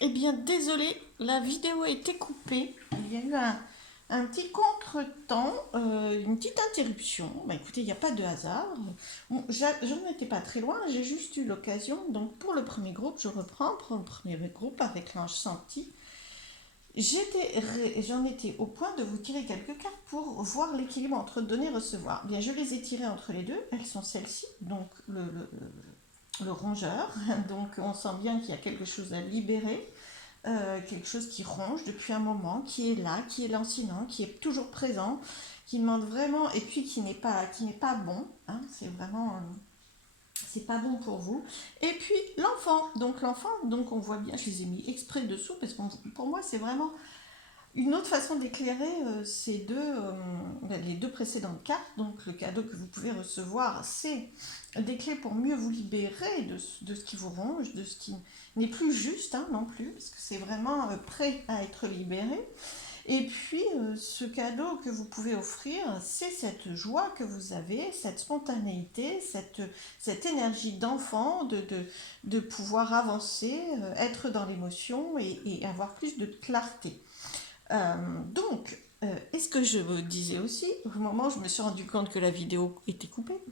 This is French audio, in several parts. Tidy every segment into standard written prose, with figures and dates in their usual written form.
Eh bien, désolé, la vidéo a été coupée. Il y a eu un petit contretemps, une petite interruption. Bah, écoutez, il n'y a pas de hasard. Bon, j'en étais pas très loin, j'ai juste eu l'occasion. Donc, pour le premier groupe, je reprends pour le premier groupe avec l'ange senti. J'en étais au point de vous tirer quelques cartes pour voir l'équilibre entre donner et recevoir. Bien, je les ai tirées entre les deux. Elles sont celles-ci. Donc, le rongeur. Donc, on sent bien qu'il y a quelque chose à libérer. Quelque chose qui ronge depuis un moment, qui est là, qui est lancinant, qui est toujours présent, qui demande vraiment, et puis qui n'est pas bon, hein, c'est vraiment, c'est pas bon pour vous. Et puis l'enfant, donc on voit bien, je les ai mis exprès dessous, parce que pour moi c'est vraiment une autre façon d'éclairer les deux précédentes cartes. Donc le cadeau que vous pouvez recevoir, c'est des clés pour mieux vous libérer de ce qui vous ronge, de ce qui n'est plus juste, hein, non plus, parce que c'est vraiment prêt à être libéré. Et puis ce cadeau que vous pouvez offrir, c'est cette joie que vous avez, cette spontanéité, cette énergie d'enfant, de pouvoir avancer, être dans l'émotion et avoir plus de clarté. Et ce que je vous disais aussi, au moment où je me suis rendu compte que la vidéo était coupée,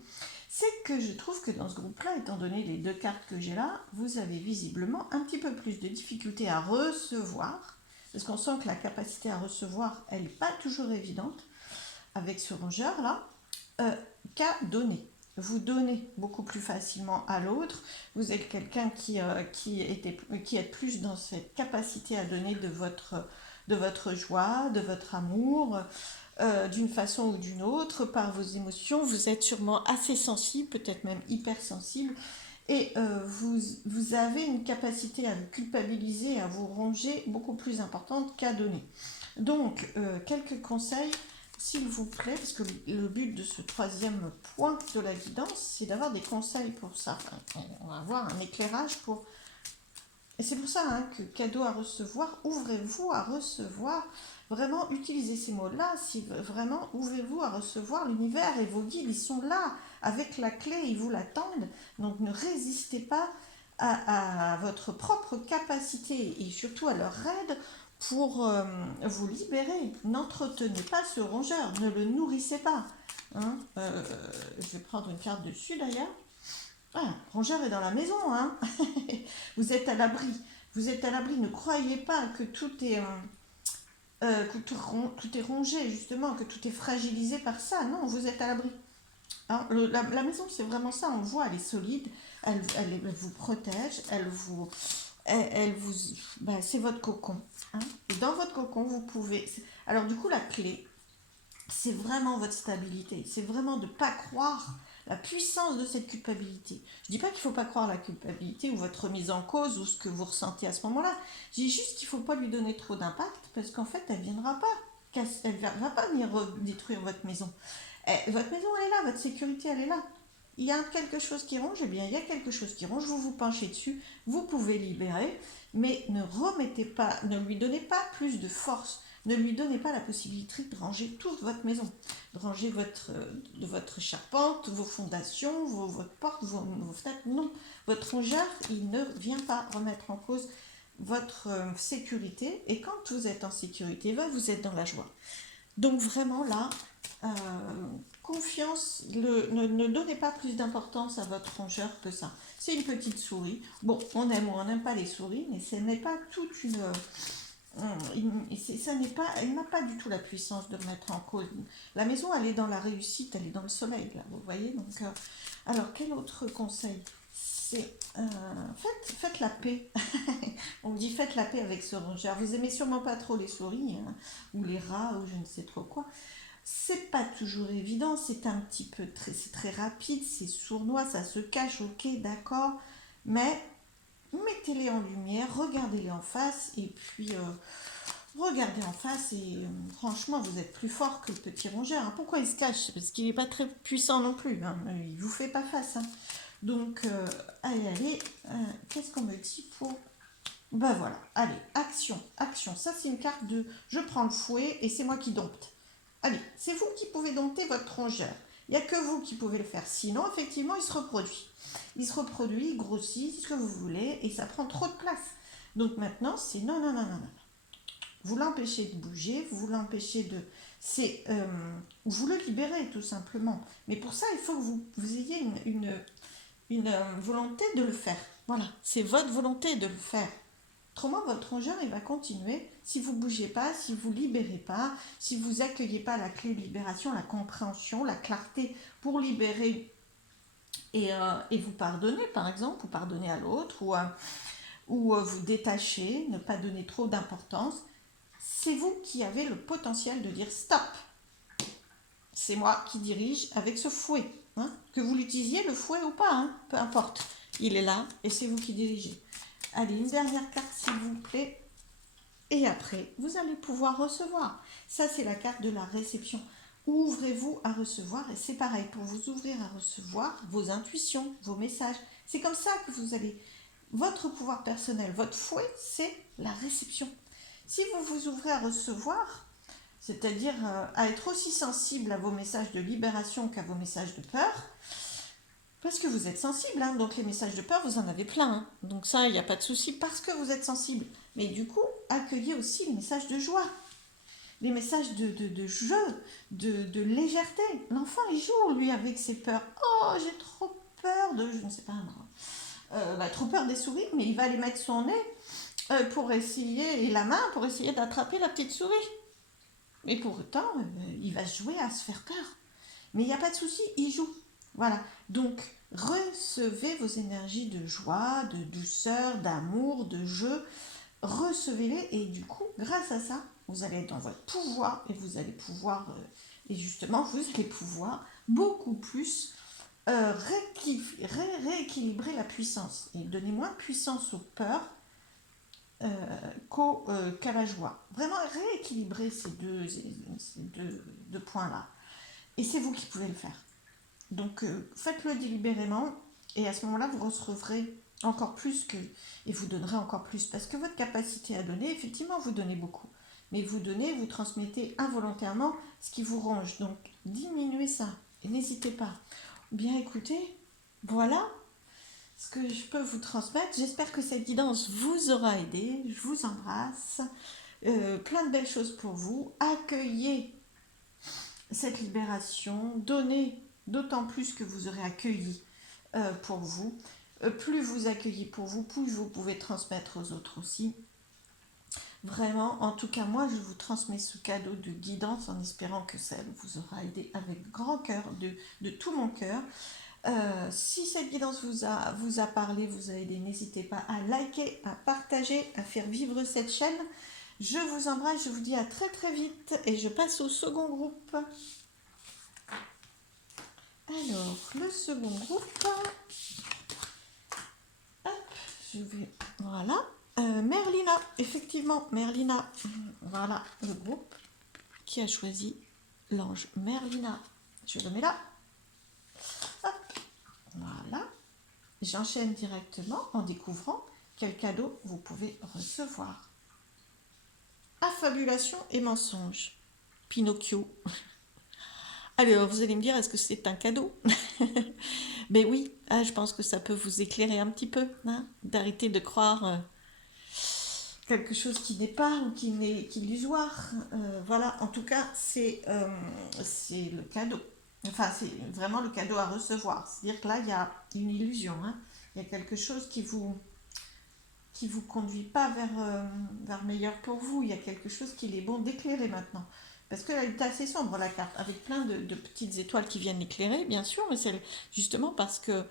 c'est que je trouve que dans ce groupe-là, étant donné les deux cartes que j'ai là, vous avez visiblement un petit peu plus de difficulté à recevoir, parce qu'on sent que la capacité à recevoir, elle n'est pas toujours évidente avec ce rongeur-là, qu'à donner. Vous donnez beaucoup plus facilement à l'autre. Vous êtes quelqu'un qui est plus dans cette capacité à donner de votre joie, de votre amour, d'une façon ou d'une autre, par vos émotions. Vous êtes sûrement assez sensible, peut-être même hypersensible. Et vous avez une capacité à vous culpabiliser, à vous ronger beaucoup plus importante qu'à donner. Donc, quelques conseils, s'il vous plaît, parce que le but de ce troisième point de la guidance, c'est d'avoir des conseils pour ça. Enfin, on va avoir un éclairage pour... Et c'est pour ça, hein, que cadeau à recevoir, ouvrez-vous à recevoir. Vraiment, utilisez ces mots-là. Si vraiment, ouvrez-vous à recevoir l'univers et vos guides, ils sont là, avec la clé, ils vous l'attendent. Donc, ne résistez pas à votre propre capacité et surtout à leur aide pour vous libérer. N'entretenez pas ce rongeur, ne le nourrissez pas. Hein. Je vais prendre une carte dessus d'ailleurs. Ah, rongeur est dans la maison, hein. Vous êtes à l'abri. Vous êtes à l'abri. Ne croyez pas que tout est rongé, justement, que tout est fragilisé par ça. Non, vous êtes à l'abri. Alors, la maison, c'est vraiment ça. On voit, elle est solide. Elle vous protège. Elle vous, c'est votre cocon. Hein. Et dans votre cocon, vous pouvez. Alors, du coup, la clé, c'est vraiment votre stabilité. C'est vraiment de ne pas croire la puissance de cette culpabilité. Je ne dis pas qu'il ne faut pas croire la culpabilité ou votre mise en cause ou ce que vous ressentez à ce moment-là. Je dis juste qu'il ne faut pas lui donner trop d'impact parce qu'en fait, elle ne viendra pas. Elle ne va pas venir détruire votre maison. Votre maison, elle est là, votre sécurité, elle est là. Il y a quelque chose qui ronge, eh bien, il y a quelque chose qui ronge, vous vous penchez dessus, vous pouvez libérer, mais ne lui donnez pas plus de force. Ne lui donnez pas la possibilité de ranger toute votre maison, de ranger votre charpente, vos fondations, votre porte, vos fenêtres. Non, votre rongeur, il ne vient pas remettre en cause votre sécurité. Et quand vous êtes en sécurité, vous êtes dans la joie. Donc vraiment là, euh, confiance, ne donnez pas plus d'importance à votre rongeur que ça. C'est une petite souris. Bon, on aime ou on n'aime pas les souris, mais ce n'est pas toute une... elle n'a pas du tout la puissance de mettre en cause. La maison, elle est dans la réussite, elle est dans le soleil, là, vous voyez. Donc, alors, quel autre conseil? C'est faites la paix. On dit faites la paix avec ce rongeur. Vous aimez sûrement pas trop les souris, hein, ou les rats, ou je ne sais trop quoi. C'est pas toujours évident, c'est très rapide, c'est sournois, ça se cache, ok, d'accord, mais mettez-les en lumière, regardez-les en face, et puis regardez en face, et franchement, vous êtes plus fort que le petit rongeur. Hein. Pourquoi il se cache? Parce qu'il n'est pas très puissant non plus, hein. Il vous fait pas face. Hein. Donc, allez, qu'est-ce qu'on me dit pour... Ben voilà, allez, action, action. Ça, c'est une carte de je prends le fouet et c'est moi qui dompte. Allez, c'est vous qui pouvez dompter votre rongeur. Il n'y a que vous qui pouvez le faire. Sinon, effectivement, il se reproduit. Il se reproduit, il grossit, ce que vous voulez, et ça prend trop de place. Donc maintenant, c'est non, non, non, non, non. Vous l'empêchez de bouger, vous l'empêchez de... vous le libérez tout simplement. Mais pour ça, il faut que vous ayez une volonté de le faire. Voilà, c'est votre volonté de le faire. Autrement, votre rongeur, il va continuer. Si vous ne bougez pas, si vous ne libérez pas, si vous n'accueillez pas la clé de libération, la compréhension, la clarté pour libérer et vous pardonner, par exemple, ou pardonner à l'autre, ou vous détacher, ne pas donner trop d'importance, c'est vous qui avez le potentiel de dire stop. C'est moi qui dirige avec ce fouet. Hein, que vous l'utilisiez, le fouet ou pas, hein, peu importe. Il est là et c'est vous qui dirigez. Allez, une dernière carte s'il vous plaît. Et après, vous allez pouvoir recevoir. Ça, c'est la carte de la réception. Ouvrez-vous à recevoir. Et c'est pareil, pour vous ouvrir à recevoir vos intuitions, vos messages. C'est comme ça que vous allez... Votre pouvoir personnel, votre fouet, c'est la réception. Si vous vous ouvrez à recevoir, c'est-à-dire à être aussi sensible à vos messages de libération qu'à vos messages de peur, parce que vous êtes sensible, hein, donc les messages de peur, vous en avez plein. Hein. Donc ça, il n'y a pas de souci parce que vous êtes sensible. Mais du coup, accueillez aussi les messages de joie, les messages de jeu, de légèreté. L'enfant, il joue, lui, avec ses peurs. Oh, j'ai trop peur de... Je ne sais pas, trop peur des souris, mais il va aller mettre son nez pour essayer, et la main pour essayer d'attraper la petite souris. Mais pour autant, il va jouer à se faire peur. Mais il n'y a pas de souci, il joue. Voilà. Donc, recevez vos énergies de joie, de douceur, d'amour, de jeu. Recevez-les et du coup, grâce à ça, vous allez être dans votre pouvoir et vous allez pouvoir, et justement, vous allez pouvoir beaucoup plus rééquilibrer la puissance et donner moins de puissance aux peurs qu'à la joie. Vraiment rééquilibrer ces deux points-là. Et c'est vous qui pouvez le faire. Donc faites-le délibérément et à ce moment-là, vous recevrez encore plus et vous donnerez encore plus. Parce que votre capacité à donner, effectivement, vous donnez beaucoup. Mais vous donnez, vous transmettez involontairement ce qui vous ronge. Donc diminuez ça et n'hésitez pas. Bien écoutez, voilà ce que je peux vous transmettre. J'espère que cette guidance vous aura aidé. Je vous embrasse. Plein de belles choses pour vous. Accueillez cette libération. Donnez d'autant plus que vous aurez accueilli pour vous. Plus vous accueillez pour vous, plus vous pouvez transmettre aux autres aussi. Vraiment, en tout cas, moi, je vous transmets ce cadeau de guidance en espérant que ça vous aura aidé avec grand cœur, de tout mon cœur. Si cette guidance vous a parlé, vous a aidé, n'hésitez pas à liker, à partager, à faire vivre cette chaîne. Je vous embrasse, je vous dis à très très vite et je passe au second groupe. Alors, le second groupe, hop, je vais, voilà, Merlina, effectivement, Merlina, voilà le groupe qui a choisi l'ange Merlina. Je le mets là, hop, voilà, j'enchaîne directement en découvrant quel cadeau vous pouvez recevoir. Affabulation et mensonge, Pinocchio. Alors, vous allez me dire, est-ce que c'est un cadeau? Ben oui, je pense que ça peut vous éclairer un petit peu, hein, d'arrêter de croire quelque chose qui n'est pas ou qui est illusoire. Voilà, en tout cas, c'est le cadeau. Enfin, c'est vraiment le cadeau à recevoir. C'est-à-dire que là, il y a une illusion. Hein. Il y a quelque chose qui vous conduit pas vers meilleur pour vous. Il y a quelque chose qu'il est bon d'éclairer maintenant. Parce qu'elle est assez sombre, la carte, avec plein de petites étoiles qui viennent l'éclairer, bien sûr, mais c'est justement parce que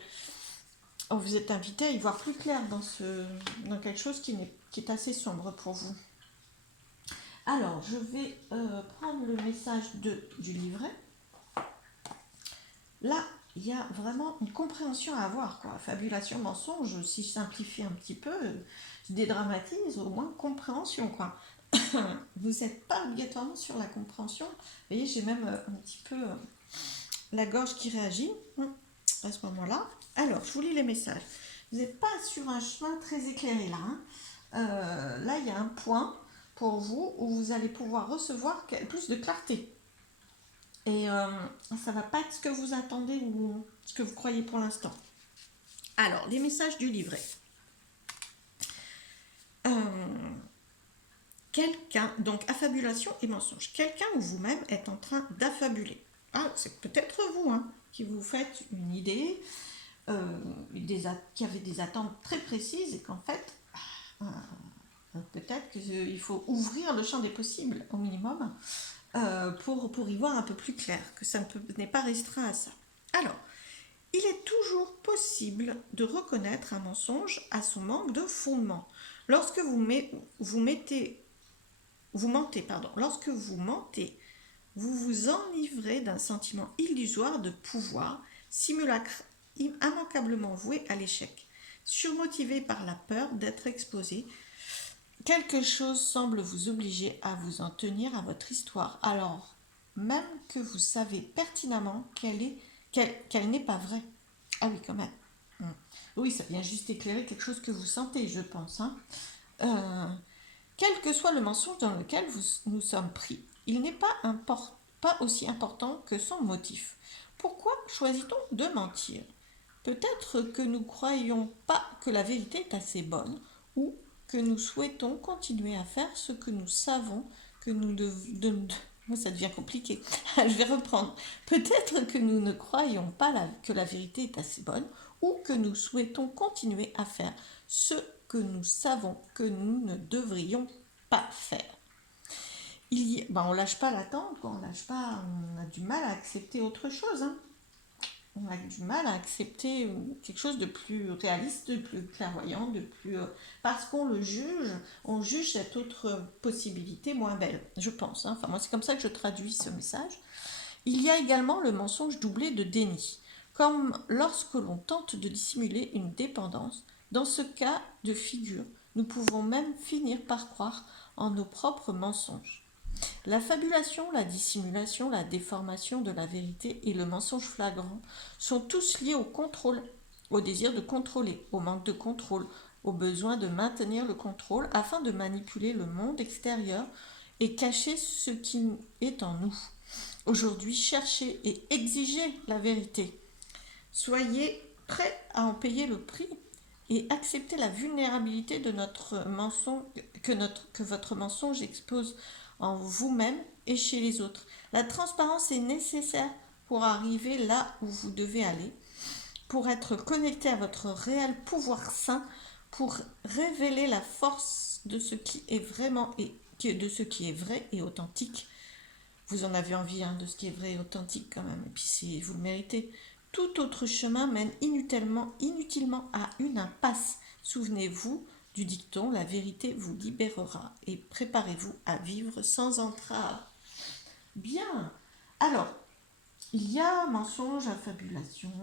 vous êtes invité à y voir plus clair dans quelque chose qui est assez sombre pour vous. Alors, je vais prendre le message du livret. Là, il y a vraiment une compréhension à avoir, quoi. Fabulation, mensonge, si je simplifie un petit peu, je dédramatise, au moins compréhension, quoi. Vous n'êtes pas obligatoirement sur la compréhension. Vous voyez, j'ai même un petit peu la gorge qui réagit à ce moment-là. Alors, je vous lis les messages. Vous n'êtes pas sur un chemin très éclairé là. Hein. Là, il y a un point pour vous où vous allez pouvoir recevoir plus de clarté. Et ça ne va pas être ce que vous attendez ou ce que vous croyez pour l'instant. Alors, les messages du livret. Quelqu'un, donc affabulation et mensonge, quelqu'un ou vous-même est en train d'affabuler. Ah, c'est peut-être vous qui vous faites une idée, qui avait des attentes très précises et qu'en fait, peut-être qu'il faut ouvrir le champ des possibles au minimum pour y voir un peu plus clair, que ça n'est pas restreint à ça. Alors, il est toujours possible de reconnaître un mensonge à son manque de fondement. Lorsque vous mentez, vous vous enivrez d'un sentiment illusoire de pouvoir, simulacre immanquablement voué à l'échec. Surmotivé par la peur d'être exposé, quelque chose semble vous obliger à vous en tenir à votre histoire, alors même que vous savez pertinemment qu'elle n'est pas vraie. Ah oui, quand même. Oui, ça vient juste éclairer quelque chose que vous sentez, je pense. Quel que soit le mensonge dans lequel nous sommes pris, il n'est pas aussi important que son motif. Pourquoi choisit-on de mentir? Peut-être que nous ne croyons pas que la vérité est assez bonne, ou que nous souhaitons continuer à faire ce que nous savons que nous devons... Ça devient compliqué. Je vais reprendre. Peut-être que nous ne croyons pas que la vérité est assez bonne, ou que nous souhaitons continuer à faire ce que nous savons que nous ne devrions pas faire. On lâche pas l'attente, on lâche pas, on a du mal à accepter autre chose. On a du mal à accepter quelque chose de plus réaliste, de plus clairvoyant, de plus parce qu'on le juge, on juge cette autre possibilité moins belle, je pense. Enfin, moi, c'est comme ça que je traduis ce message. Il y a également le mensonge doublé de déni, comme lorsque l'on tente de dissimuler une dépendance. Dans ce cas de figure, nous pouvons même finir par croire en nos propres mensonges. La fabulation, la dissimulation, la déformation de la vérité et le mensonge flagrant sont tous liés au contrôle, au désir de contrôler, au manque de contrôle, au besoin de maintenir le contrôle afin de manipuler le monde extérieur et cacher ce qui est en nous. Aujourd'hui, cherchez et exigez la vérité. Soyez prêts à en payer le prix et acceptez la vulnérabilité de notre mensonge, que votre mensonge expose en vous-même et chez les autres. La transparence est nécessaire pour arriver là où vous devez aller, pour être connecté à votre réel pouvoir sain, pour révéler la force de ce qui est vraiment et de ce qui est vrai et authentique. Vous en avez envie de ce qui est vrai et authentique quand même, et puis vous le méritez. Tout autre chemin mène inutilement à une impasse. Souvenez-vous du dicton, la vérité vous libérera, et préparez-vous à vivre sans entrave. Bien. Alors, il y a mensonge, affabulation,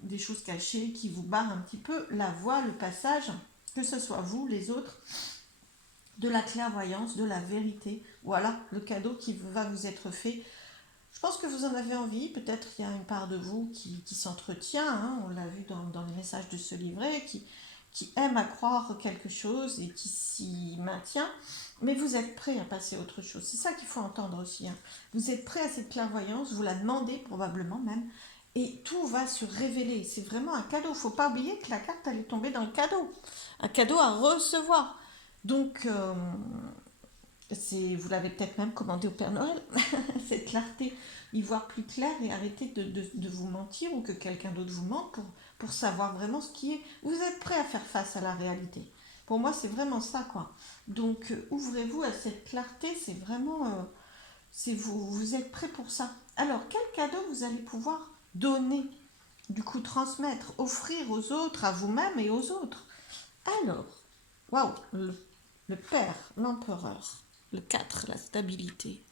des choses cachées qui vous barrent un petit peu la voie, le passage, que ce soit vous, les autres, de la clairvoyance, de la vérité. Voilà le cadeau qui va vous être fait. Je pense que vous en avez envie, peut-être il y a une part de vous qui s'entretient, on l'a vu dans les messages de ce livret, qui aime à croire quelque chose et qui s'y maintient, mais vous êtes prêt à passer à autre chose. C'est ça qu'il faut entendre aussi. Vous êtes prêt à cette clairvoyance, vous la demandez probablement même, et tout va se révéler. C'est vraiment un cadeau. Il ne faut pas oublier que la carte, elle est tombée dans le cadeau. Un cadeau à recevoir. Donc, vous l'avez peut-être même commandé au Père Noël, cette clarté, y voir plus clair et arrêter de vous mentir ou que quelqu'un d'autre vous mente pour savoir vraiment ce qui est. Vous êtes prêt à faire face à la réalité. Pour moi, c'est vraiment ça, quoi. Donc, ouvrez-vous à cette clarté, c'est vraiment... vous êtes prêt pour ça. Alors, quel cadeau vous allez pouvoir donner, du coup transmettre, offrir aux autres, à vous-même et aux autres? Alors, waouh, le Père, l'Empereur. Le 4, la stabilité.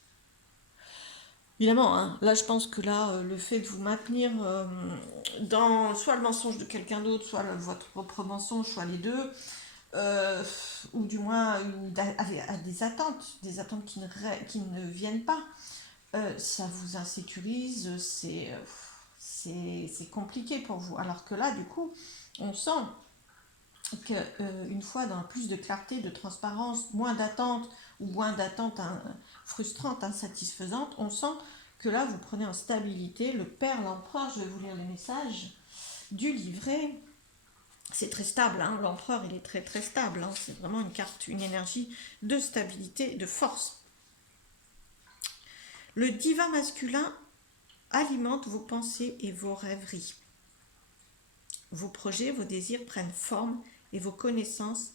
Évidemment, là je pense que le fait de vous maintenir dans soit le mensonge de quelqu'un d'autre, soit votre propre mensonge, soit les deux, ou du moins à des attentes qui ne viennent pas, ça vous insécurise, c'est compliqué pour vous. Alors que là, du coup, on sent qu'une fois dans plus de clarté, de transparence, moins d'attente, ou moins d'attente frustrante, insatisfaisante, on sent que là vous prenez en stabilité. Le Père, l'Empereur, je vais vous lire les messages du livret. C'est très stable, hein. L'empereur, il est très très stable. Hein. C'est vraiment une carte, une énergie de stabilité, de force. Le divin masculin alimente vos pensées et vos rêveries. Vos projets, vos désirs prennent forme et vos connaissances,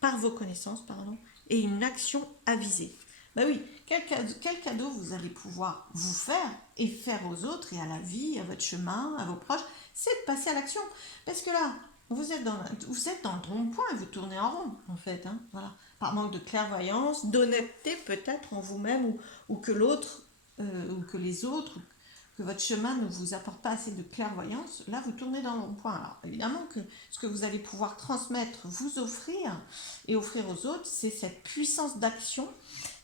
par vos connaissances, pardon, et une action avisée. Ben oui, quel cadeau vous allez pouvoir vous faire et faire aux autres et à la vie, à votre chemin, à vos proches, c'est de passer à l'action. Parce que là, vous êtes dans le rond-point et vous tournez en rond, en fait. Hein, voilà. Par manque de clairvoyance, d'honnêteté peut-être en vous-même ou que l'autre, ou que les autres, que votre chemin ne vous apporte pas assez de clairvoyance, là vous tournez dans le rond-point. Alors évidemment que ce que vous allez pouvoir transmettre, vous offrir et offrir aux autres, c'est cette puissance d'action,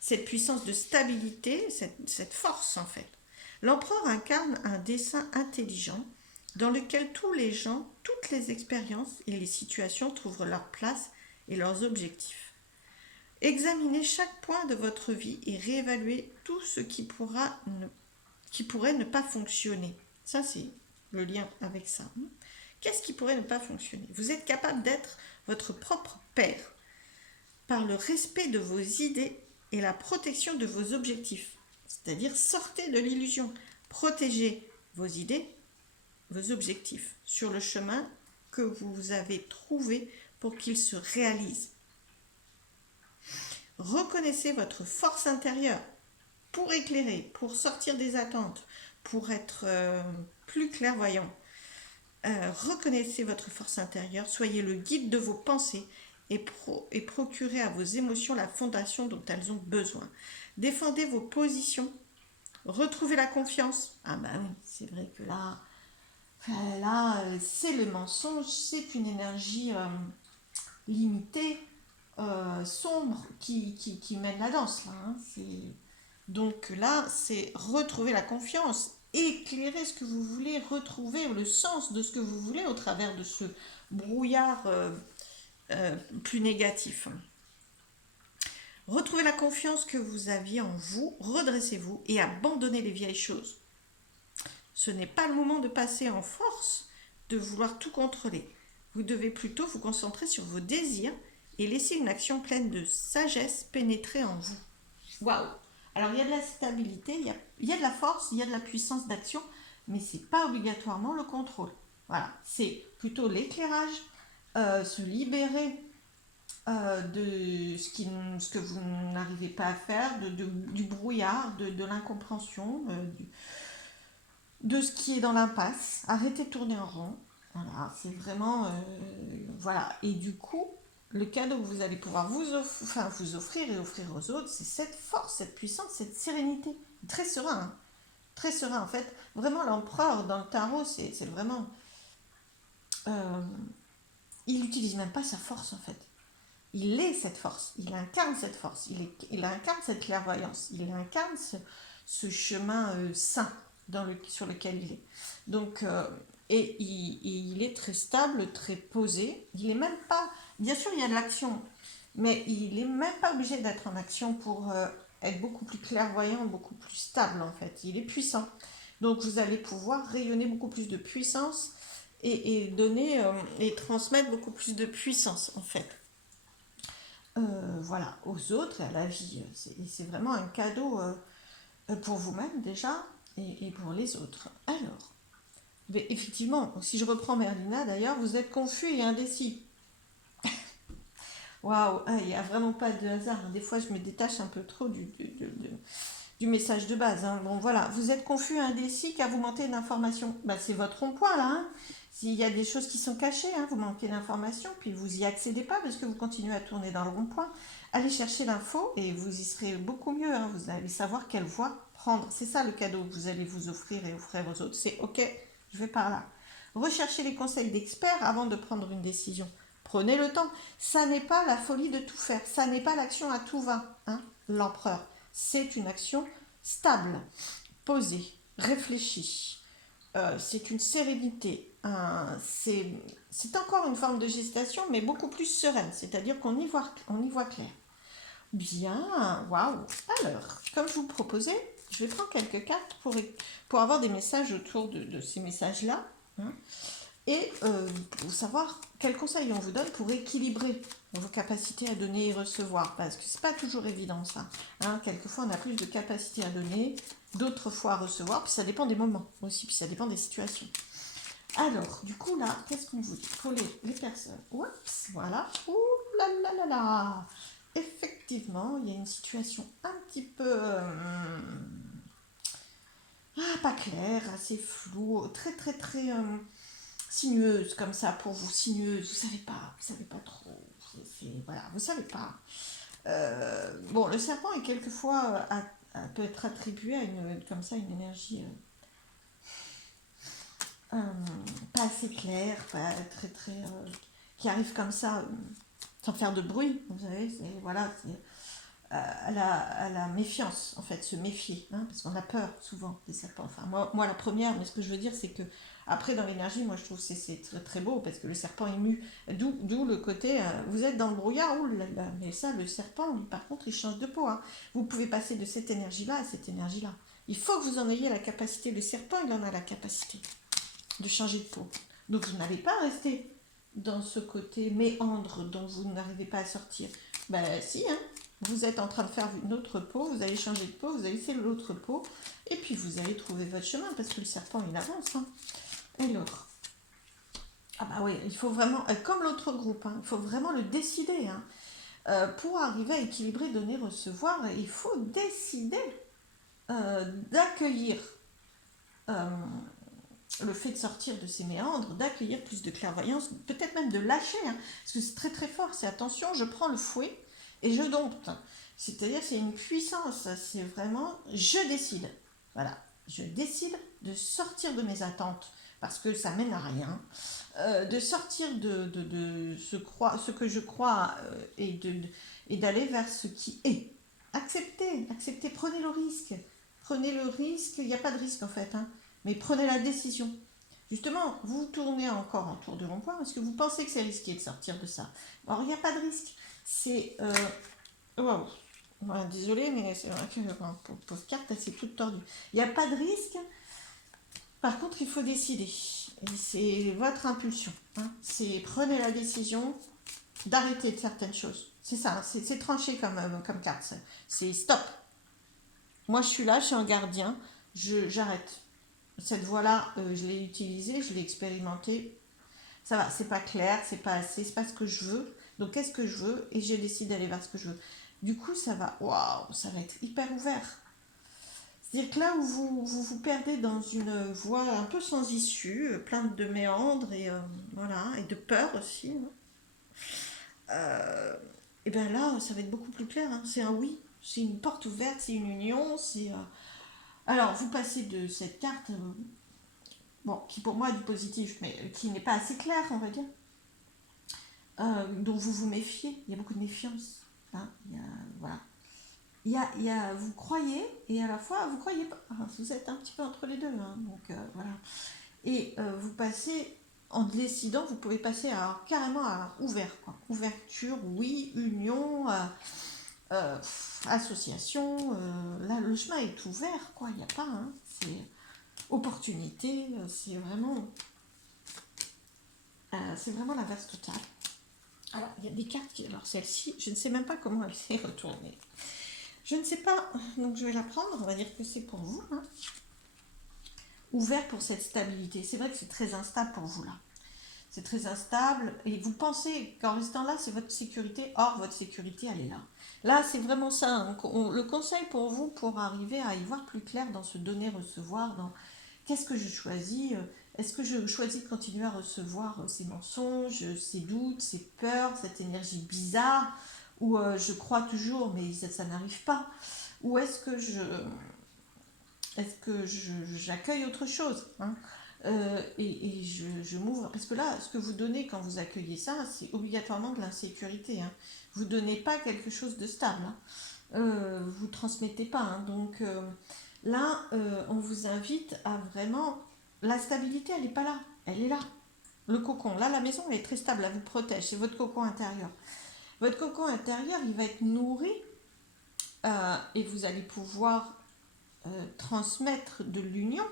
cette puissance de stabilité, cette force en fait. L'empereur incarne un dessein intelligent dans lequel tous les gens, toutes les expériences et les situations trouvent leur place et leurs objectifs. Examinez chaque point de votre vie et réévaluez tout ce qui pourrait ne pas fonctionner. Ça, c'est le lien avec ça. Qu'est-ce qui pourrait ne pas fonctionner? Vous êtes capable d'être votre propre père par le respect de vos idées et la protection de vos objectifs. C'est-à-dire, sortez de l'illusion. Protégez vos idées, vos objectifs sur le chemin que vous avez trouvé pour qu'ils se réalisent. Reconnaissez votre force intérieure pour éclairer, pour sortir des attentes, pour être plus clairvoyant. Reconnaissez votre force intérieure, soyez le guide de vos pensées et procurez à vos émotions la fondation dont elles ont besoin. Défendez vos positions, retrouvez la confiance. Ah bah oui, c'est vrai que là c'est le mensonge, c'est une énergie limitée, sombre qui mène la danse. Là, hein. Donc là, c'est retrouver la confiance, éclairer ce que vous voulez, retrouver le sens de ce que vous voulez au travers de ce brouillard plus négatif. Retrouvez la confiance que vous aviez en vous, redressez-vous et abandonnez les vieilles choses. Ce n'est pas le moment de passer en force, de vouloir tout contrôler. Vous devez plutôt vous concentrer sur vos désirs et laisser une action pleine de sagesse pénétrer en vous. Waouh! Alors il y a de la stabilité, il y a de la force, il y a de la puissance d'action, mais c'est pas obligatoirement le contrôle. Voilà, c'est plutôt l'éclairage, se libérer de ce que vous n'arrivez pas à faire, du brouillard, de l'incompréhension, de ce qui est dans l'impasse. Arrêtez de tourner en rond. Voilà, c'est vraiment... voilà, et du coup, le cadeau que vous allez pouvoir vous offrir et offrir aux autres, c'est cette force, cette puissance, cette sérénité. Très serein, hein. Très serein. En fait, vraiment, l'empereur dans le tarot, c'est vraiment... il n'utilise même pas sa force, en fait. Il est cette force, il incarne cette force, il incarne cette clairvoyance, il incarne ce chemin sain sur lequel il est. Donc, et il est très stable, très posé. Il est même pas... Bien sûr, il y a de l'action, mais il n'est même pas obligé d'être en action pour être beaucoup plus clairvoyant, beaucoup plus stable, en fait. Il est puissant. Donc, vous allez pouvoir rayonner beaucoup plus de puissance et donner et transmettre beaucoup plus de puissance, en fait. Voilà, aux autres et à la vie. C'est vraiment un cadeau pour vous-même déjà et pour les autres. Alors, mais effectivement, si je reprends Merlina d'ailleurs, vous êtes confus et indécis. Waouh, il n'y a vraiment pas de hasard. Des fois, je me détache un peu trop du message de base. Hein. Bon, voilà, vous êtes confus et indécis car vous manquez d'informations. Bah, c'est votre rond-point là. Hein. S'il y a des choses qui sont cachées, hein, vous manquez d'informations, puis vous y accédez pas parce que vous continuez à tourner dans le rond-point. Allez chercher l'info et vous y serez beaucoup mieux. Hein. Vous allez savoir quelle voie prendre. C'est ça le cadeau que vous allez vous offrir et offrir aux autres. C'est ok, je vais par là. Recherchez les conseils d'experts avant de prendre une décision. Prenez le temps. Ça n'est pas la folie de tout faire. Ça n'est pas l'action à tout va, hein, l'empereur. C'est une action stable, posée, réfléchie. C'est une sérénité. C'est encore une forme de gestation, mais beaucoup plus sereine. C'est-à-dire qu'on y voit clair. Bien, waouh. Alors, comme je vous proposais, je vais prendre quelques cartes pour avoir des messages autour de ces messages-là. Hein. et pour savoir quels conseils on vous donne pour équilibrer vos capacités à donner et recevoir, parce que c'est pas toujours évident ça. Hein. Quelquefois on a plus de capacité à donner, d'autres fois à recevoir, puis ça dépend des moments aussi, puis ça dépend des situations. Alors, du coup là, qu'est-ce qu'on vous dit pour les personnes? Oups, voilà. Ouh là là là là. Effectivement, il y a une situation un petit peu pas claire, assez floue, très très très sinueuse comme ça pour vous, sinueuse, vous savez pas trop, voilà, vous savez pas. Bon, le serpent est quelquefois peut être attribué à comme ça une énergie pas assez claire, pas très très qui arrive comme ça sans faire de bruit, vous savez, voilà, c'est à la méfiance, en fait, se méfier, hein, parce qu'on a peur souvent des serpents. Enfin, moi la première, mais ce que je veux dire, c'est que après, dans l'énergie, moi je trouve que c'est très, très beau, parce que le serpent est mu, d'où le côté, vous êtes dans le brouillard, ouh là là, mais ça, le serpent, lui, par contre, il change de peau. Hein. Vous pouvez passer de cette énergie-là à cette énergie-là. Il faut que vous en ayez la capacité. Le serpent, il en a la capacité de changer de peau. Donc, vous n'allez pas rester dans ce côté méandre dont vous n'arrivez pas à sortir. Ben si, hein. Vous êtes en train de faire une autre peau, vous allez changer de peau, vous allez faire l'autre peau, et puis vous allez trouver votre chemin, parce que le serpent, il avance. Hein. Et l'autre. Ah bah oui, il faut vraiment, comme l'autre groupe, hein, il faut vraiment le décider. Hein. Pour arriver à équilibrer, donner, recevoir, il faut décider d'accueillir le fait de sortir de ces méandres, d'accueillir plus de clairvoyance, peut-être même de lâcher, hein, parce que c'est très très fort, c'est attention, je prends le fouet et je dompte. C'est-à-dire c'est une puissance, c'est vraiment, je décide. Voilà, je décide de sortir de mes attentes, parce que ça mène à rien, de sortir de ce que je crois et d'aller vers ce qui est. Acceptez, acceptez, prenez le risque. Prenez le risque, il n'y a pas de risque en fait, hein, mais prenez la décision. Justement, vous tournez encore en tour de rond-point parce que vous pensez que c'est risqué de sortir de ça. Alors, il n'y a pas de risque. C'est... Wow. Ouais, désolé, mais c'est vrai que pauvre carte, elle s'est toute tordue. Il n'y a pas de risque. Par contre, il faut décider. Et c'est votre impulsion. Hein. C'est prenez la décision d'arrêter certaines choses. C'est ça, c'est tranché comme carte. C'est stop. Moi, je suis là, je suis un gardien. J'arrête. Cette voie-là, je l'ai utilisée, je l'ai expérimentée. Ça va, c'est pas clair, c'est pas assez, c'est pas ce que je veux. Donc, qu'est-ce que je veux? Et j'ai décidé d'aller vers ce que je veux. Du coup, ça va, waouh, ça va être hyper ouvert. C'est-à-dire que là où vous perdez dans une voie un peu sans issue, plein de méandres et voilà, et de peur aussi, hein, et bien là, ça va être beaucoup plus clair. Hein. C'est un oui, c'est une porte ouverte, c'est une union, c'est. Alors, vous passez de cette carte, bon, qui pour moi est du positif, mais qui n'est pas assez claire, on va dire, dont vous vous méfiez. Il y a beaucoup de méfiance. Hein. Voilà. Vous croyez et à la fois vous croyez pas. Enfin, vous êtes un petit peu entre les deux. Hein, donc voilà. Et vous passez, en décidant, vous pouvez passer carrément à ouvert. Quoi. Ouverture, oui, union, association. Là, le chemin est ouvert. Quoi. Il n'y a pas. Hein, c'est opportunité. C'est vraiment l'inverse total. Alors, il y a des cartes qui. Alors, celle-ci, je ne sais même pas comment elle s'est retournée. Je ne sais pas, donc je vais la prendre, on va dire que c'est pour vous. Hein. Ouvert pour cette stabilité. C'est vrai que c'est très instable pour vous là. C'est très instable et vous pensez qu'en restant là, c'est votre sécurité. Or, votre sécurité, elle est là. Là, c'est vraiment ça. Hein. Le conseil pour vous, pour arriver à y voir plus clair dans ce donner-recevoir, dans qu'est-ce que je choisis, est-ce que je choisis de continuer à recevoir ces mensonges, ces doutes, ces peurs, cette énergie bizarre, ou je crois toujours mais ça n'arrive pas, ou j'accueille autre chose, hein, et je m'ouvre, parce que là, ce que vous donnez quand vous accueillez ça, c'est obligatoirement de l'insécurité. Hein. Vous ne donnez pas quelque chose de stable. Hein. Vous ne transmettez pas. Hein. Donc là, on vous invite à vraiment... La stabilité, elle n'est pas là. Elle est là. Le cocon. Là, la maison, elle est très stable. Elle vous protège. C'est votre cocon intérieur. Votre cocon intérieur, il va être nourri et vous allez pouvoir transmettre de l'union,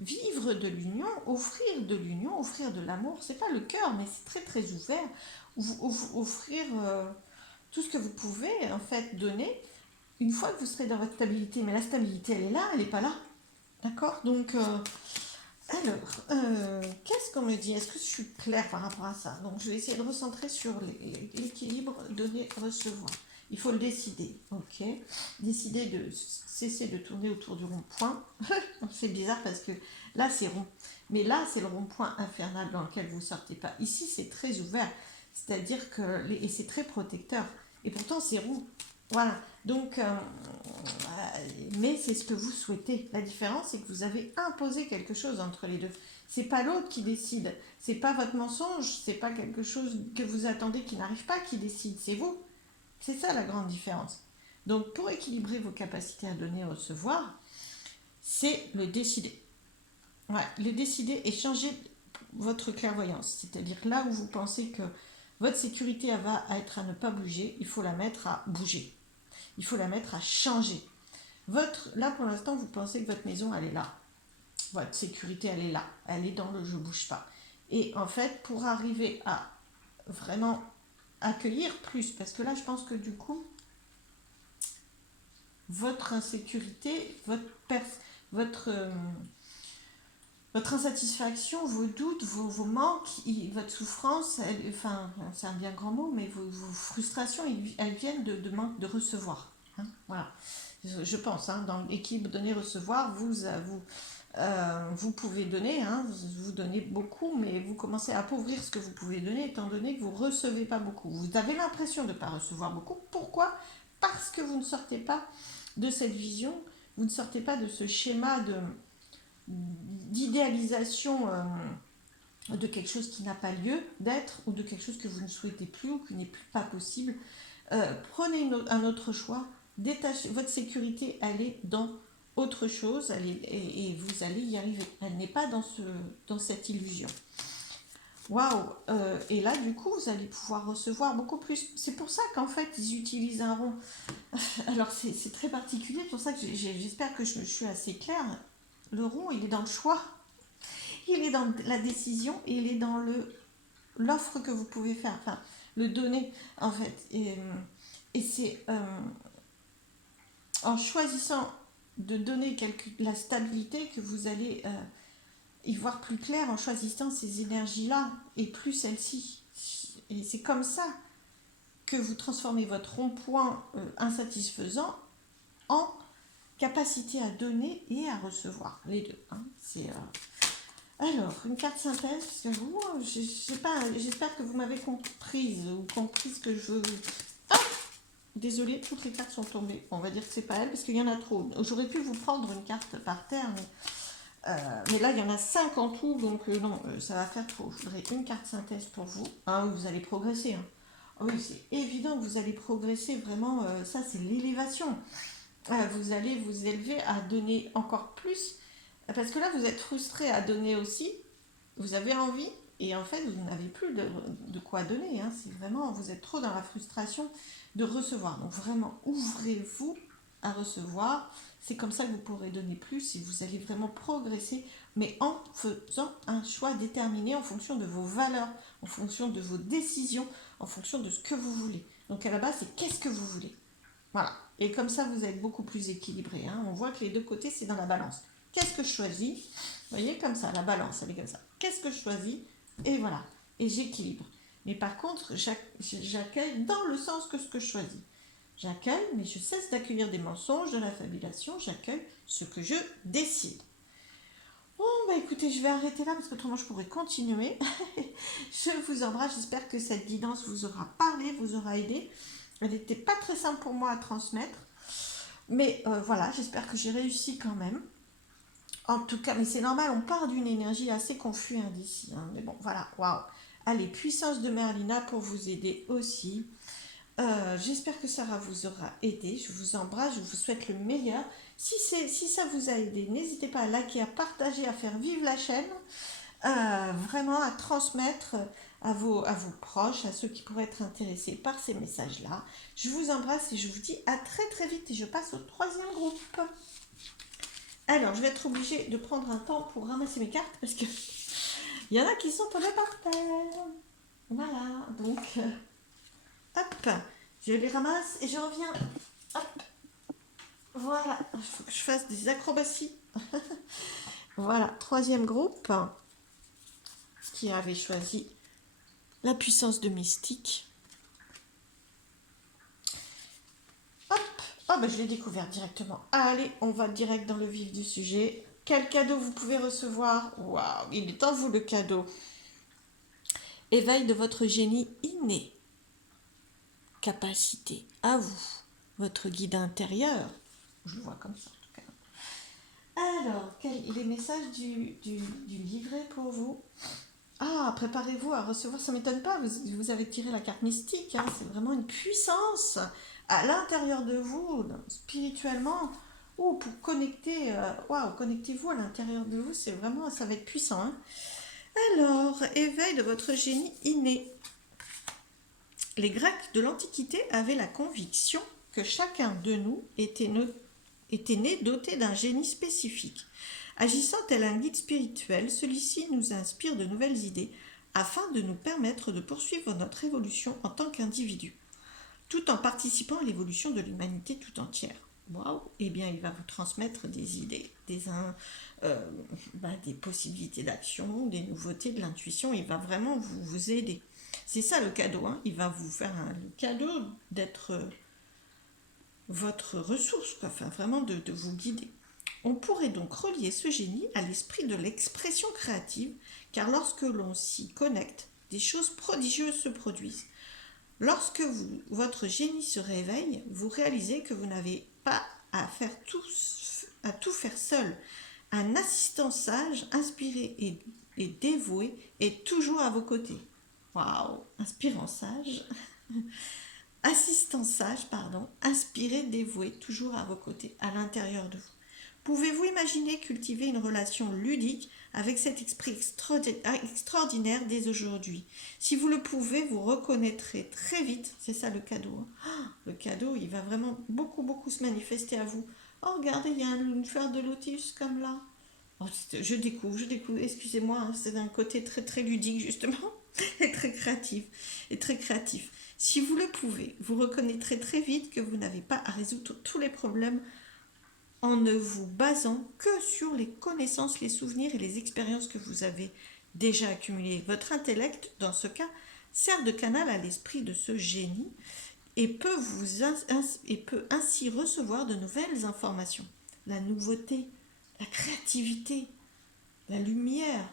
vivre de l'union, offrir de l'amour. C'est pas le cœur, mais c'est très très ouvert. Offrir tout ce que vous pouvez en fait donner une fois que vous serez dans votre stabilité. Mais la stabilité, elle est là, elle n'est pas là. D'accord? Donc, qu'est-ce qu'on me dit? Est-ce que je suis claire par rapport à ça? Donc, je vais essayer de recentrer sur l'équilibre donner-recevoir. Il faut le décider, ok? Décider de cesser de tourner autour du rond-point. C'est bizarre parce que là, c'est rond. Mais là, c'est le rond-point infernal dans lequel vous ne sortez pas. Ici, c'est très ouvert. C'est-à-dire que... Et c'est très protecteur. Et pourtant, c'est rond. Voilà. Donc, mais c'est ce que vous souhaitez. La différence, c'est que vous avez imposé quelque chose entre les deux. C'est pas l'autre qui décide. C'est pas votre mensonge. C'est pas quelque chose que vous attendez qui n'arrive pas qui décide. C'est vous. C'est ça la grande différence. Donc, pour équilibrer vos capacités à donner et recevoir, c'est le décider. Ouais, le décider et changer votre clairvoyance. C'est-à-dire là où vous pensez que votre sécurité va être à ne pas bouger, il faut la mettre à bouger. Il faut la mettre à changer. Là, pour l'instant, vous pensez que votre maison, elle est là. Votre sécurité, elle est là. Elle est dans le je bouge pas. Et en fait, pour arriver à vraiment accueillir plus, parce que là, je pense que du coup, votre insécurité, votre insatisfaction, vos doutes, vos manques, votre souffrance, enfin, c'est un bien grand mot, mais vos frustrations, elles viennent de manque de recevoir. Hein, voilà. Je pense, hein, dans l'équilibre donner-recevoir, vous pouvez donner, hein, vous donnez beaucoup, mais vous commencez à appauvrir ce que vous pouvez donner, étant donné que vous ne recevez pas beaucoup. Vous avez l'impression de ne pas recevoir beaucoup. Pourquoi? Parce que vous ne sortez pas de cette vision, vous ne sortez pas de ce schéma d'idéalisation de quelque chose qui n'a pas lieu d'être, ou de quelque chose que vous ne souhaitez plus, ou qui n'est plus pas possible. Prenez un autre choix, détachez, votre sécurité, elle est dans autre chose, et vous allez y arriver. Elle n'est pas dans cette illusion. Waouh! Et là, du coup, vous allez pouvoir recevoir beaucoup plus. C'est pour ça qu'en fait, ils utilisent un rond. Alors, c'est très particulier, c'est pour ça que j'espère que je suis assez claire. Le rond, il est dans le choix, il est dans la décision, et il est dans l'offre que vous pouvez faire, enfin, le donner, en fait. Et c'est en choisissant de donner la stabilité que vous allez y voir plus clair, en choisissant ces énergies-là, et plus celles-ci. Et c'est comme ça que vous transformez votre rond-point insatisfaisant en capacité à donner et à recevoir, les deux. Hein. Alors, une carte synthèse, parce que j'espère que vous m'avez comprise, ou compris ce que je veux. Ah, désolée, toutes les cartes sont tombées. On va dire que c'est pas elle, parce qu'il y en a trop. J'aurais pu vous prendre une carte par terre, mais là, il y en a 5 en tout, donc non, ça va faire trop. Je voudrais une carte synthèse pour vous. Ah oui, vous allez progresser. Hein. Oui, c'est évident que vous allez progresser, vraiment, ça c'est l'élévation. Vous allez vous élever à donner encore plus, parce que là vous êtes frustré à donner aussi, vous avez envie, et en fait vous n'avez plus de quoi donner, hein. C'est vraiment, vous êtes trop dans la frustration de recevoir. Donc vraiment, ouvrez-vous à recevoir, c'est comme ça que vous pourrez donner plus, et vous allez vraiment progresser, mais en faisant un choix déterminé en fonction de vos valeurs, en fonction de vos décisions, en fonction de ce que vous voulez. Donc à la base, c'est qu'est-ce que vous voulez. Voilà. Et comme ça, vous êtes beaucoup plus équilibré. Hein. On voit que les deux côtés, c'est dans la balance. Qu'est-ce que je choisis? Vous voyez, comme ça, la balance, elle est comme ça. Qu'est-ce que je choisis? Et voilà. Et j'équilibre. Mais par contre, j'accueille dans le sens que ce que je choisis. J'accueille, mais je cesse d'accueillir des mensonges, de la fabulation. J'accueille ce que je décide. Bon, bah écoutez, je vais arrêter là parce qu'autrement je pourrais continuer. Je vous embrasse. J'espère que cette guidance vous aura parlé, vous aura aidé. Elle n'était pas très simple pour moi à transmettre. Mais voilà, j'espère que j'ai réussi quand même. En tout cas, mais c'est normal, on part d'une énergie assez confuse hein, d'ici. Hein. Mais bon, voilà, waouh. Allez, puissance de Merlina pour vous aider aussi. J'espère que Sarah vous aura aidé. Je vous embrasse, je vous souhaite le meilleur. Si ça vous a aidé, n'hésitez pas à liker, à partager, à faire vivre la chaîne. Vraiment à transmettre à vos proches, à ceux qui pourraient être intéressés par ces messages-là. Je vous embrasse et je vous dis à très très vite et je passe au 3e groupe. Alors, je vais être obligée de prendre un temps pour ramasser mes cartes parce que il y en a qui sont tombées par terre. Voilà, donc, hop, je les ramasse et je reviens. Hop, voilà, il faut que je fasse des acrobaties. Voilà, troisième groupe qui avait choisi la puissance de mystique. Hop, oh ben je l'ai découvert directement. Allez, on va direct dans le vif du sujet. Quel cadeau vous pouvez recevoir? Waouh, il est en vous le cadeau. Éveil de votre génie inné. Capacité à vous. Votre guide intérieur. Je le vois comme ça en tout cas. Alors, les messages du livret pour vous? Ah, préparez-vous à recevoir, ça ne m'étonne pas, vous avez tiré la carte mystique, hein, c'est vraiment une puissance à l'intérieur de vous, spirituellement, ou pour connecter, waouh, connectez-vous à l'intérieur de vous, c'est vraiment, ça va être puissant. Hein. Alors, éveil de votre génie inné. Les Grecs de l'Antiquité avaient la conviction que chacun de nous était né doté d'un génie spécifique. Agissant tel un guide spirituel, celui-ci nous inspire de nouvelles idées afin de nous permettre de poursuivre notre évolution en tant qu'individu, tout en participant à l'évolution de l'humanité tout entière. Waouh! Eh bien, il va vous transmettre des idées, des possibilités d'action, des nouveautés, de l'intuition. Il va vraiment vous aider. C'est ça le cadeau. Hein. Il va vous faire le cadeau d'être votre ressource, quoi. Enfin, vraiment de vous guider. On pourrait donc relier ce génie à l'esprit de l'expression créative, car lorsque l'on s'y connecte, des choses prodigieuses se produisent. Lorsque votre génie se réveille, vous réalisez que vous n'avez pas à tout faire seul. Un assistant sage, inspiré et dévoué est toujours à vos côtés. Waouh, inspirant sage. Assistant sage, pardon, inspiré, dévoué, toujours à vos côtés, à l'intérieur de vous. Pouvez-vous imaginer cultiver une relation ludique avec cet esprit extraordinaire dès aujourd'hui? Si vous le pouvez, vous reconnaîtrez très vite, c'est ça le cadeau. Hein. Le cadeau, il va vraiment beaucoup se manifester à vous. Oh, regardez, il y a une fleur de lotus comme là. Oh, je découvre, excusez-moi, hein, c'est d'un côté très ludique justement, et très créatif. Si vous le pouvez, vous reconnaîtrez très vite que vous n'avez pas à résoudre tous les problèmes en ne vous basant que sur les connaissances, les souvenirs et les expériences que vous avez déjà accumulées. Votre intellect, dans ce cas, sert de canal à l'esprit de ce génie et peut ainsi recevoir de nouvelles informations. La nouveauté, la créativité, la lumière,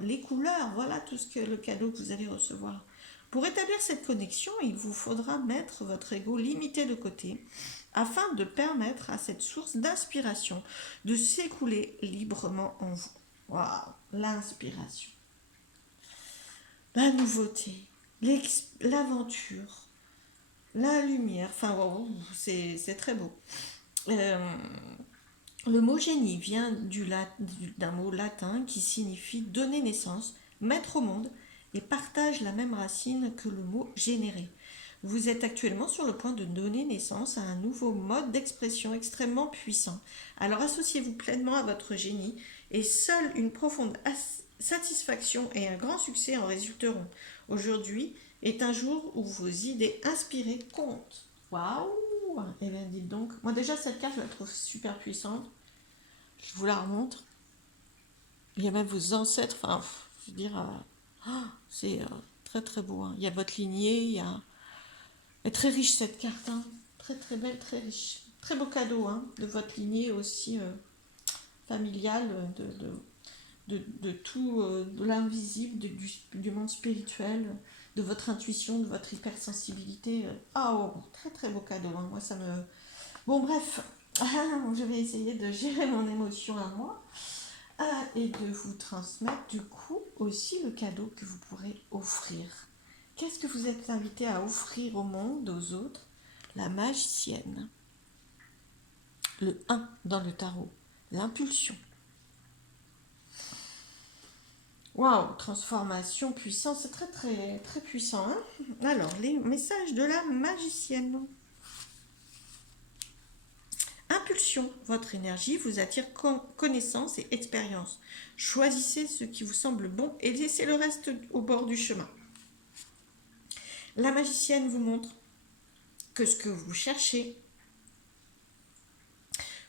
les couleurs, voilà tout ce que le cadeau que vous allez recevoir. Pour établir cette connexion, il vous faudra mettre votre ego limité de côté afin de permettre à cette source d'inspiration de s'écouler librement en vous. Waouh, l'inspiration, la nouveauté, l'aventure, la lumière, enfin wow, c'est très beau. Le mot génie vient d'un mot latin qui signifie donner naissance, mettre au monde et partage la même racine que le mot générer. Vous êtes actuellement sur le point de donner naissance à un nouveau mode d'expression extrêmement puissant. Alors associez-vous pleinement à votre génie et seule une profonde satisfaction et un grand succès en résulteront. Aujourd'hui est un jour où vos idées inspirées comptent. Waouh! Eh bien dites donc, moi déjà cette carte je la trouve super puissante. Je vous la remontre. Il y a même vos ancêtres, enfin, je veux dire, c'est très beau. Hein. Il y a votre lignée, il y a... Elle est très riche cette carte, hein. Très belle, très riche. Très beau cadeau hein, de votre lignée aussi familiale, de tout, de l'invisible, du monde spirituel, de votre intuition, de votre hypersensibilité. Oh, très beau cadeau. Hein. Moi, ça me... Bon, bref, je vais essayer de gérer mon émotion à moi et de vous transmettre du coup aussi le cadeau que vous pourrez offrir. Qu'est-ce que vous êtes invité à offrir au monde, aux autres? La magicienne. Le 1 dans le tarot. L'impulsion. Waouh, transformation, puissance, c'est très puissant. Hein. Alors, les messages de la magicienne. impulsion. Votre énergie vous attire connaissance et expérience. Choisissez ce qui vous semble bon et laissez le reste au bord du chemin. La magicienne vous montre que ce que vous cherchez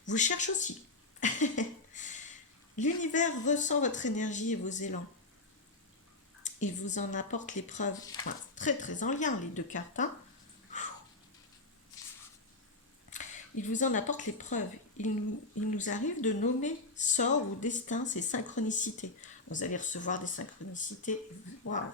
vous cherche aussi. L'univers ressent votre énergie et vos élans. Il vous en apporte les preuves. Enfin, très très en lien les deux cartes. Hein. Il vous en apporte les preuves. Il nous arrive de nommer sort ou destin ces synchronicités. Vous allez recevoir des synchronicités. Waouh.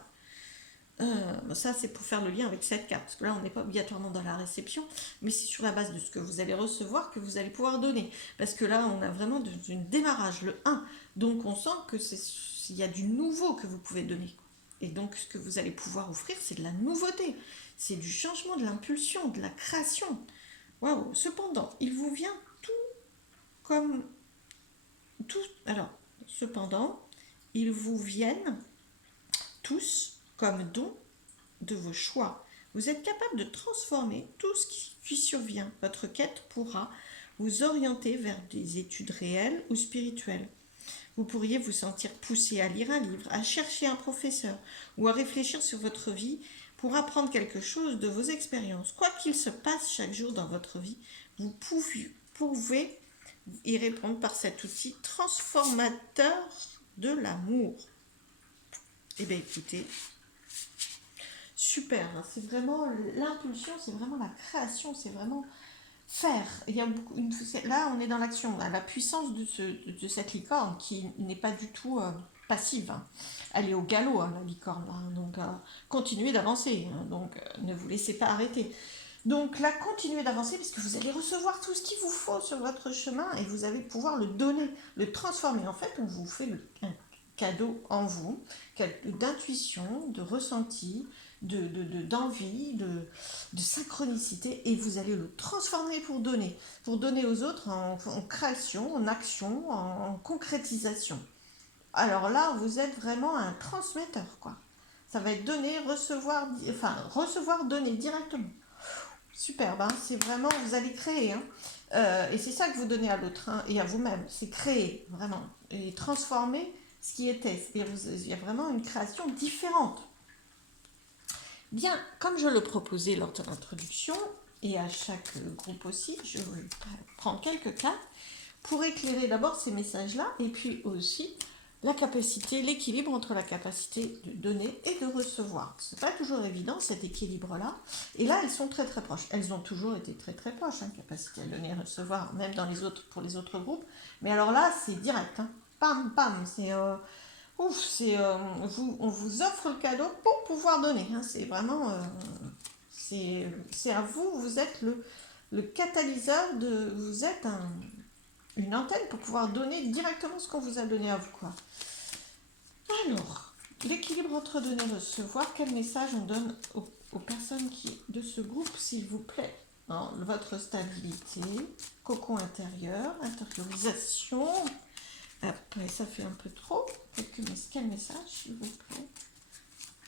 Ça, c'est pour faire le lien avec cette carte. Parce que là, on n'est pas obligatoirement dans la réception, mais c'est sur la base de ce que vous allez recevoir que vous allez pouvoir donner. Parce que là, on a vraiment un démarrage, le 1. Donc, on sent qu'il y a du nouveau que vous pouvez donner. Et donc, ce que vous allez pouvoir offrir, c'est de la nouveauté. C'est du changement, de l'impulsion, de la création. Waouh. Cependant, il vous vient tout comme... Alors, cependant, ils vous viennent tous comme don de vos choix. Vous êtes capable de transformer tout ce qui survient. Votre quête pourra vous orienter vers des études réelles ou spirituelles. Vous pourriez vous sentir poussé à lire un livre, à chercher un professeur ou à réfléchir sur votre vie pour apprendre quelque chose de vos expériences. Quoi qu'il se passe chaque jour dans votre vie, vous pouvez y répondre par cet outil transformateur de l'amour. Eh bien, écoutez, super, c'est vraiment l'impulsion, c'est vraiment la création, c'est vraiment faire. Il y a là, on est dans l'action, la puissance de cette licorne qui n'est pas du tout passive. Hein. Elle est au galop, hein, la licorne. Hein, donc, continuez d'avancer. Hein, donc, ne vous laissez pas arrêter. Donc, là, continuez d'avancer parce que vous allez recevoir tout ce qu'il vous faut sur votre chemin et vous allez pouvoir le donner, le transformer. En fait, on vous fait un cadeau en vous, d'intuition, de ressenti, d'envie, de synchronicité, et vous allez le transformer pour donner aux autres en création, en action, en concrétisation. Alors là, vous êtes vraiment un transmetteur, quoi. Ça va être donner, recevoir, donner directement. Superbe, hein, c'est vraiment, vous allez créer, hein. Et c'est ça que vous donnez à l'autre, hein, et à vous-même, c'est créer, vraiment, et transformer ce qui était. Il y a vraiment une création différente. Bien, comme je le proposais lors de l'introduction, et à chaque groupe aussi, je vais prendre quelques cartes pour éclairer d'abord ces messages-là, et puis aussi la capacité, l'équilibre entre la capacité de donner et de recevoir. Ce n'est pas toujours évident, cet équilibre-là. Et là, elles sont très très proches. Elles ont toujours été très très proches, hein, capacité à donner et recevoir, même pour les autres groupes. Mais alors là, c'est direct. Hein. Pam, pam, c'est... on vous offre le cadeau pour pouvoir donner. Hein. C'est vraiment... c'est à vous, vous êtes le catalyseur, vous êtes une antenne pour pouvoir donner directement ce qu'on vous a donné à vous. Quoi. Alors, l'équilibre entre donner et recevoir, quel message on donne aux personnes de ce groupe, s'il vous plaît? Alors, votre stabilité, cocon intérieur, intériorisation... Après, ça fait un peu trop. Quel message, s'il vous plaît?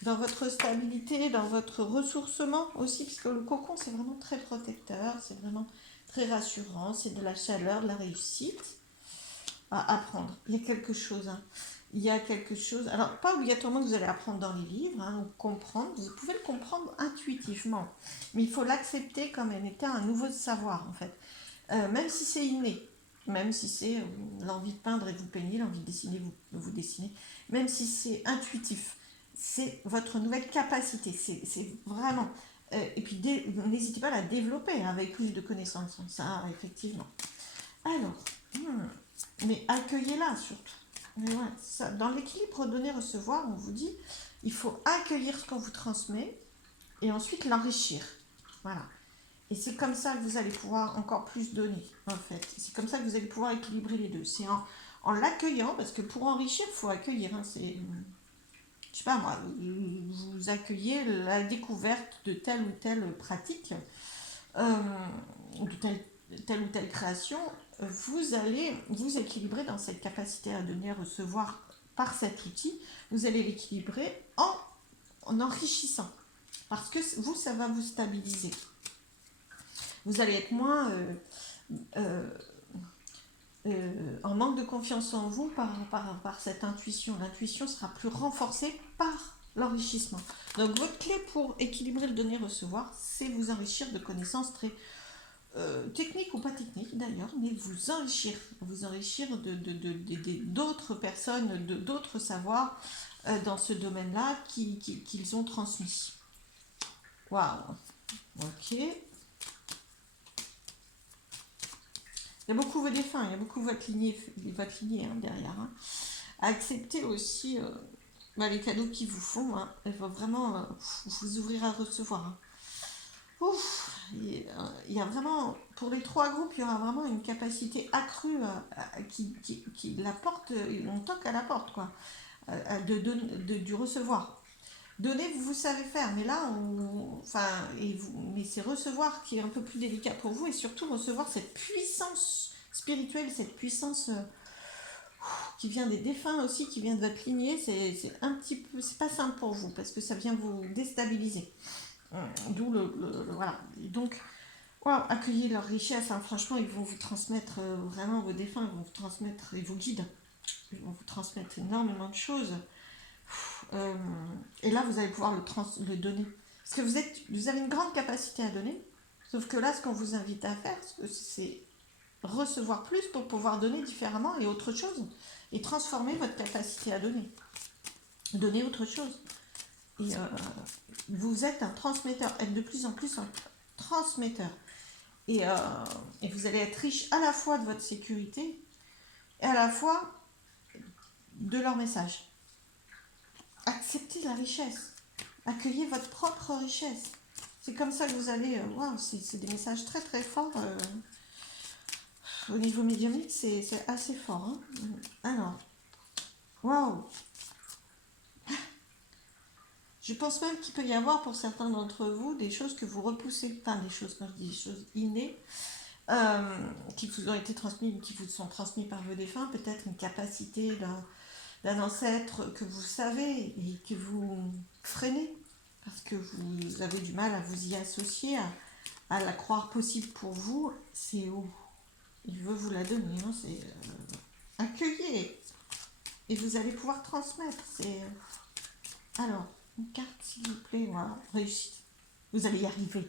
Dans votre stabilité, dans votre ressourcement aussi, parce que le cocon, c'est vraiment très protecteur, c'est vraiment très rassurant, c'est de la chaleur, de la réussite à apprendre. Il y a quelque chose, hein. Il y a quelque chose, alors pas obligatoirement que vous allez apprendre dans les livres, hein, ou comprendre, vous pouvez le comprendre intuitivement, mais il faut l'accepter comme étant un nouveau savoir, en fait. Même si c'est inné. Même si c'est l'envie de peindre et vous peignez, l'envie de dessiner, vous dessinez, même si c'est intuitif, c'est votre nouvelle capacité, c'est vraiment... et puis n'hésitez pas à la développer avec plus de connaissances, ça effectivement. Alors, mais accueillez-la surtout. Mais ouais, ça, dans l'équilibre donner-recevoir, on vous dit, il faut accueillir ce qu'on vous transmet et ensuite l'enrichir. Voilà. Et c'est comme ça que vous allez pouvoir encore plus donner, en fait. C'est comme ça que vous allez pouvoir équilibrer les deux. C'est en l'accueillant, parce que pour enrichir, il faut accueillir. Hein, c'est, je sais pas moi, vous accueillez la découverte de telle ou telle pratique, ou de telle ou telle création, vous allez vous équilibrer dans cette capacité à donner, à recevoir par cet outil. Vous allez l'équilibrer en enrichissant. Parce que vous, ça va vous stabiliser. Vous allez être moins en manque de confiance en vous par cette intuition. L'intuition sera plus renforcée par l'enrichissement. Donc votre clé pour équilibrer le donner-recevoir, c'est vous enrichir de connaissances très techniques ou pas techniques d'ailleurs, mais vous enrichir d'autres personnes, d'autres savoirs dans ce domaine-là qu'ils ont transmis. Waouh. Ok. Il y a beaucoup vos défunts, il y a beaucoup votre lignée hein, derrière. Hein. Acceptez aussi les cadeaux qu'ils vous font. Hein. Il faut vraiment vous ouvrir à recevoir. Hein. Ouf, il y a vraiment, pour les 3 groupes, il y aura vraiment une capacité accrue qui la porte, on toque à la porte, quoi, du recevoir. Donner, vous savez faire, mais là, mais c'est recevoir qui est un peu plus délicat pour vous, et surtout recevoir cette puissance spirituelle, cette puissance qui vient des défunts aussi, qui vient de votre lignée, c'est un petit peu, c'est pas simple pour vous, parce que ça vient vous déstabiliser. D'où voilà. Et donc, wow, accueillez leur richesse, hein. Franchement, ils vont vous transmettre, vraiment vos défunts, ils vont vous transmettre, et vos guides, ils vont vous transmettre énormément de choses. Et là, vous allez pouvoir le donner. Parce que vous avez une grande capacité à donner, sauf que là, ce qu'on vous invite à faire, c'est recevoir plus pour pouvoir donner différemment et autre chose, et transformer votre capacité à donner. Donner autre chose. Et vous êtes un transmetteur, être de plus en plus un transmetteur. Et vous allez être riche à la fois de votre sécurité et à la fois de leur message. Acceptez la richesse. Accueillez votre propre richesse. C'est comme ça que vous allez... Waouh, c'est des messages très très forts. Au niveau médiumnique, c'est assez fort. Hein. Alors, waouh. Je pense même qu'il peut y avoir pour certains d'entre vous des choses que vous repoussez. Enfin, des choses, quand je dis des choses innées, qui vous ont été transmises, qui vous sont transmises par vos défunts. Peut-être une capacité d'un ancêtre que vous savez et que vous freinez parce que vous avez du mal à vous y associer, à la croire possible pour vous. C'est où il veut vous la donner, hein, c'est accueillir et vous allez pouvoir transmettre. C'est alors une carte s'il vous plaît, voilà, réussite. Vous allez y arriver.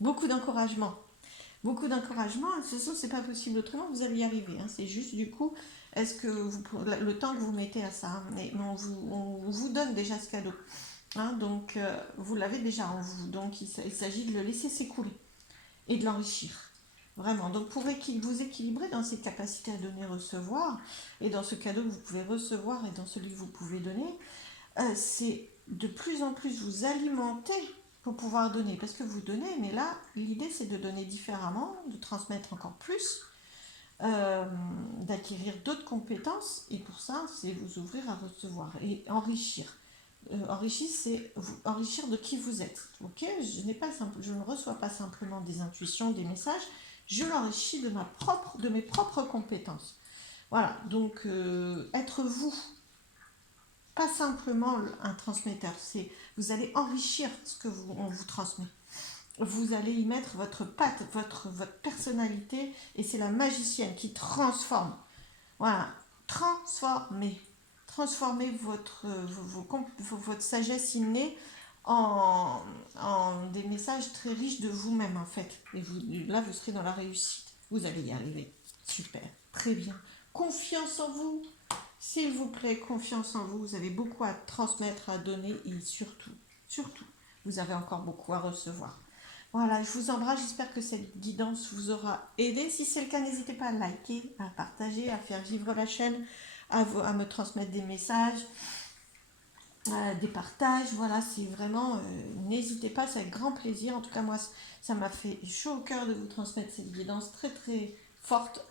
Beaucoup d'encouragement. Beaucoup d'encouragement. De toute façon, c'est pas possible autrement. Vous allez y arriver. Hein. C'est juste du coup, est-ce que le temps que vous mettez à ça, mais on vous donne déjà ce cadeau. Hein, donc vous l'avez déjà en vous. Donc il s'agit de le laisser s'écouler et de l'enrichir. Vraiment. Donc pour vous équilibrer dans ces capacités à donner, recevoir, et dans ce cadeau que vous pouvez recevoir et dans celui que vous pouvez donner, c'est de plus en plus vous alimenter pour pouvoir donner. Parce que vous donnez, mais là, l'idée c'est de donner différemment, de transmettre encore plus, d'acquérir d'autres compétences. Et pour ça, c'est vous ouvrir à recevoir et enrichir. Enrichir, c'est enrichir de qui vous êtes. Ok, je ne reçois pas simplement des intuitions, des messages, je l'enrichis de mes propres compétences. Voilà, donc être vous, pas simplement un transmetteur, c'est vous allez enrichir ce que on vous transmet. Vous allez y mettre votre patte, votre personnalité, et c'est la magicienne qui transforme. Voilà, transformez votre sagesse innée en des messages très riches de vous-même en fait. Et là, vous serez dans la réussite. Vous allez y arriver. Super, très bien. Confiance en vous. S'il vous plaît, confiance en vous. Vous avez beaucoup à transmettre, à donner et surtout, vous avez encore beaucoup à recevoir. Voilà, je vous embrasse. J'espère que cette guidance vous aura aidé. Si c'est le cas, n'hésitez pas à liker, à partager, à faire vivre la chaîne, à me transmettre des messages, des partages. Voilà, c'est vraiment... n'hésitez pas, c'est avec grand plaisir. En tout cas, moi, ça m'a fait chaud au cœur de vous transmettre cette guidance très, très forte.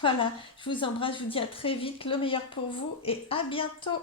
Voilà, je vous embrasse. Je vous dis à très vite. Le meilleur pour vous et à bientôt.